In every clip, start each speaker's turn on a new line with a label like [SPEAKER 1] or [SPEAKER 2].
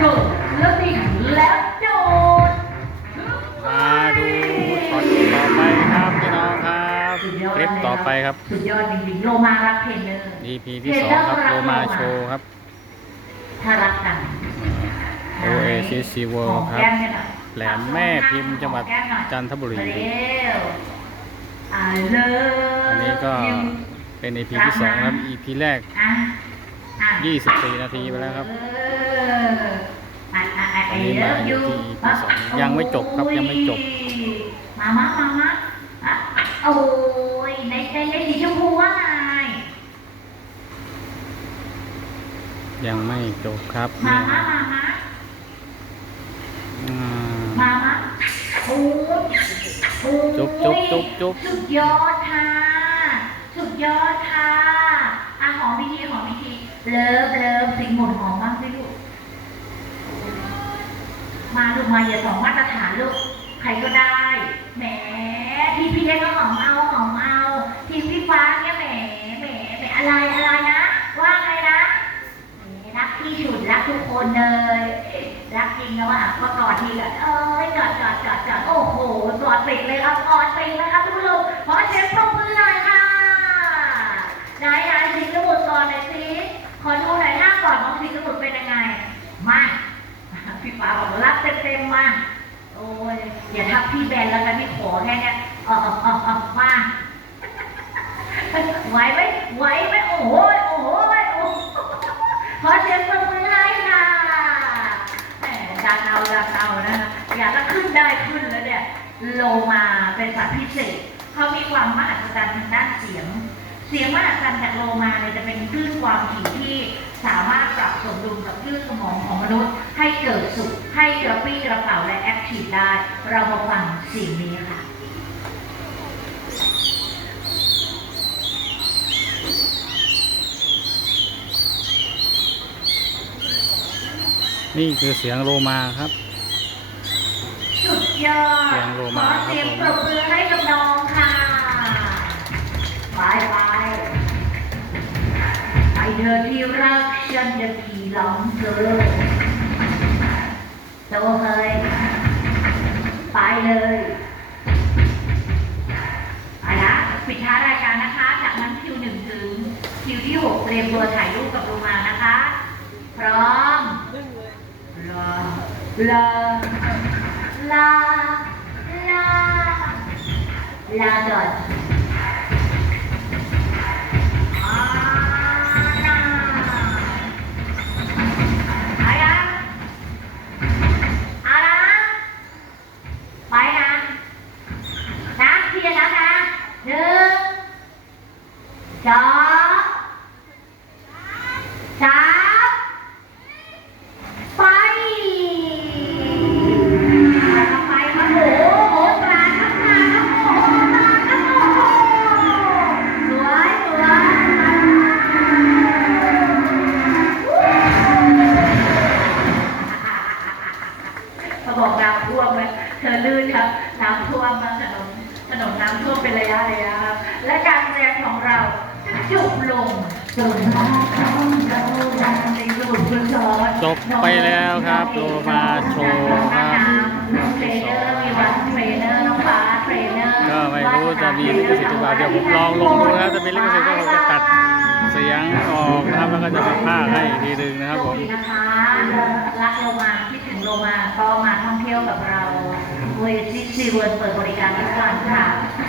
[SPEAKER 1] โดดแล้วดิ่งแล้วโดด
[SPEAKER 2] มาดูช็อตต่อไปครับพี่น้องครับ
[SPEAKER 1] สุดยอด
[SPEAKER 2] คลิปต่อไปครับ
[SPEAKER 1] สุดยอดจริงๆโลมารักเทรนเนอร์
[SPEAKER 2] EP ที่สองครับโลมาโชว์ครับ
[SPEAKER 1] ถ้ารักกัน
[SPEAKER 2] Oasis Sea World
[SPEAKER 1] หอม
[SPEAKER 2] ครับ
[SPEAKER 1] แก้มเนี่ยหน่อย
[SPEAKER 2] แหลมแม่พิมพ์จังหวัด
[SPEAKER 1] อมแก้มน่อย
[SPEAKER 2] จันทบุรี
[SPEAKER 1] เร็ว I love
[SPEAKER 2] อันนี้ก็
[SPEAKER 1] you
[SPEAKER 2] เป็น EP ที่สองครับ EP แรก
[SPEAKER 1] อะอะ
[SPEAKER 2] 24 นาทีไปแล้วครับ
[SPEAKER 1] เอออะอะอะ
[SPEAKER 2] อันนี้มา
[SPEAKER 1] I love you
[SPEAKER 2] ที่ EP สองยังไม่จบครับยังไม่จบ
[SPEAKER 1] มามามามาอะโอ้ยในในในสีชมพูว่าไง
[SPEAKER 2] ยังไม่จบครับ
[SPEAKER 1] มา
[SPEAKER 2] เนี่ย
[SPEAKER 1] มามามา
[SPEAKER 2] อ่า
[SPEAKER 1] มามาโอ้ยโอ้ย
[SPEAKER 2] จุ๊บจุ๊บจุ๊บจุ๊บ
[SPEAKER 1] สุดยอดค่ะ สุดยอดค่ะอะหอมพิธีหอมพิธี เลิฟเลิฟสิ่งหมุนหอมมากสิลูก มาลูกมาอย่าสองมาตรฐานลูก ใครก็ได้ แหมที่พี่เล็กก็หอมเอาหอมเอาทีมพี่ฟ้าเนี่ยแหมแหมแหมอะไรอะไรนะ ว่าไงนะแหมรักพี่ฉุดรักทุกคนเลย รักจริงนะว่าพอกอดทีก็เอ้ยกอดกอดกอดกอดโอ้โหกอดติดเลยครับกอดติดเลยครับทุกลูกขอเสียงปรบมือหน่อยค่ะไหนไหนสิงห์สมุทรก่อนหน่อยสิขอดูหน่อยหน้าก่อนของสิงห์สมุทรเป็นยังไง มา พี่ฟ้าบอกรับเต็มๆมา โอ้ย อย่าทับพี่แบนแล้วกันพี่ขอแค่เนี้ยออเออเออเออมาไหวไหมไหวไหมโอ้โหโอ้โหโอ้โหขอเสียงปรบมือให้ค่ะแหมดันเอาดันเอานะคะอยากจะขึ้นได้ขึ้นแล้วเนี่ยโลมาเป็นสัตว์พิเศษเขามีความมหัศจรรย์ทางด้านเสียง เสียงมหัศจรรย์จากโลมาเนี่ยจะเป็นคลื่นความถี่ที่สามารถปรับสมดุลกับคลื่นสมองของมนุษย์ให้เกิดสุข ให้กระปรี้กระเป๋าและแอคทีฟได้ เรามาฟังเสียงนี้ค่ะ
[SPEAKER 2] นี่คือเสียงโลมาครับ
[SPEAKER 1] สุดยอด
[SPEAKER 2] เสียงโลมา
[SPEAKER 1] ขอเสียง
[SPEAKER 2] ครับผม
[SPEAKER 1] ปรบมือให้กับน้องค่ะไปไปไปเธอที่รักฉันจะขี่หลังเธอ โตเฮยไปเลยไปนะปิดท้ายรายการนะคะ จากนั้นคิวหนึ่งถึงคิวที่หกเตรียมตัวถ่ายรูปกับโรมานะคะ พร้อมรอรอลาลาลาก่อน เขาบอกน้ำท่วมไหมเธอลื่นครับน้ำท่วมมาถนนถนนน้ำท่วมเป็นระยะระยะครับ และการแสดงของเราจบลงจนน้องของเราในสมุดคุณสอน
[SPEAKER 2] จบไปแล้วครับโลมาโชว์ครับ
[SPEAKER 1] น้องเทรนเนอร์มีวันเทรนเนอร์น้องฟ้าเทรนเนอร์
[SPEAKER 2] ก็ไม่รู้จะมีลิขสิทธิ์หรือเปล่าเดี๋ยวผมลองลงดูนะครับจะมีลิขสิทธิ์ก็ผมจะตัดเสียงออกนะครับแล้วก็จะมาพากย์ให้อีกทีหนึงนะครับผม
[SPEAKER 1] สวัสดีนะคะรักโลมาคิดถึง โลมาก็มาท่องเที่ยวกับเราเวซิซีเวิร์เปิดบริการทุกวันค่ะ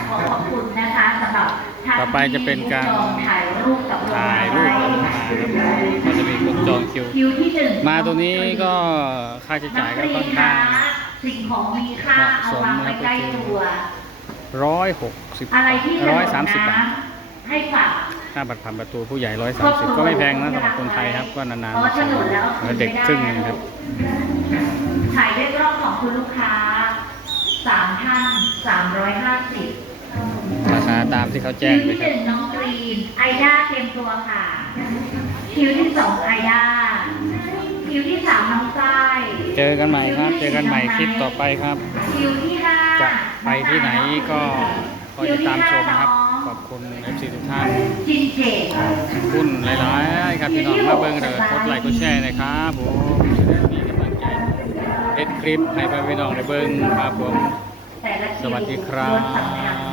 [SPEAKER 1] ขอขอบคุณนะคะสำหรับท่าน
[SPEAKER 2] ต่อไปจะเป็นการ
[SPEAKER 1] ที่จองถ่ายรูปกับโลมา
[SPEAKER 2] ถ่ายรูปกับโลมาครับก็จะมีคนจองคิว
[SPEAKER 1] คิวที่หนึ่ง
[SPEAKER 2] มาตรงนี้ก็ค่าใช้จ่ายก็ค่อนข้าง
[SPEAKER 1] สิ่งของมีค่าเอาวางไว้ใกล้ตัว
[SPEAKER 2] ร้อยหกสิบ
[SPEAKER 1] อะไรที่
[SPEAKER 2] ร้อยสามสิบบาท
[SPEAKER 1] ให้ฝาก
[SPEAKER 2] ค่าบัตรผ่านประตูผู้ใหญ่ร้อยสามสิบก็ไม่แพงนะสำหรับคนไทยครับ ก็นาน
[SPEAKER 1] เพราะว่าถนนแล้ว
[SPEAKER 2] ๆแล้วเด็กครึ่งหนึงครับ
[SPEAKER 1] ถ่ายด้วยกล้องของคุณลูกค้าสามท่านสามร้อยห้าสิบ
[SPEAKER 2] ราคาตามที่เขาแจ้
[SPEAKER 1] คิ
[SPEAKER 2] ง
[SPEAKER 1] ว
[SPEAKER 2] เลย
[SPEAKER 1] ที่
[SPEAKER 2] ค
[SPEAKER 1] ห
[SPEAKER 2] รับ
[SPEAKER 1] นึ่งน้องกรีน ไอด้าเตรียมตัวค่ะคิวที่สองไอด้าคิวที่สามน้องจ้าย
[SPEAKER 2] เจอกันใหม่ครับ เจอกันใหม่คลิปต่อไปครับ
[SPEAKER 1] คิวที่ห้า
[SPEAKER 2] จะไปที่ไหนก็คอยติดตามชมนะครับ ขอบคุณ FC ทุกท่าน
[SPEAKER 1] จินเจ
[SPEAKER 2] ขอบคุณหลายๆ ครับพี่น้องมาเบิ่งเด้อ กดไลค์ กดแชร์หนะครับผม คลิปให้พี่น้องได้เบิ่งครับผม สวัสดีครับ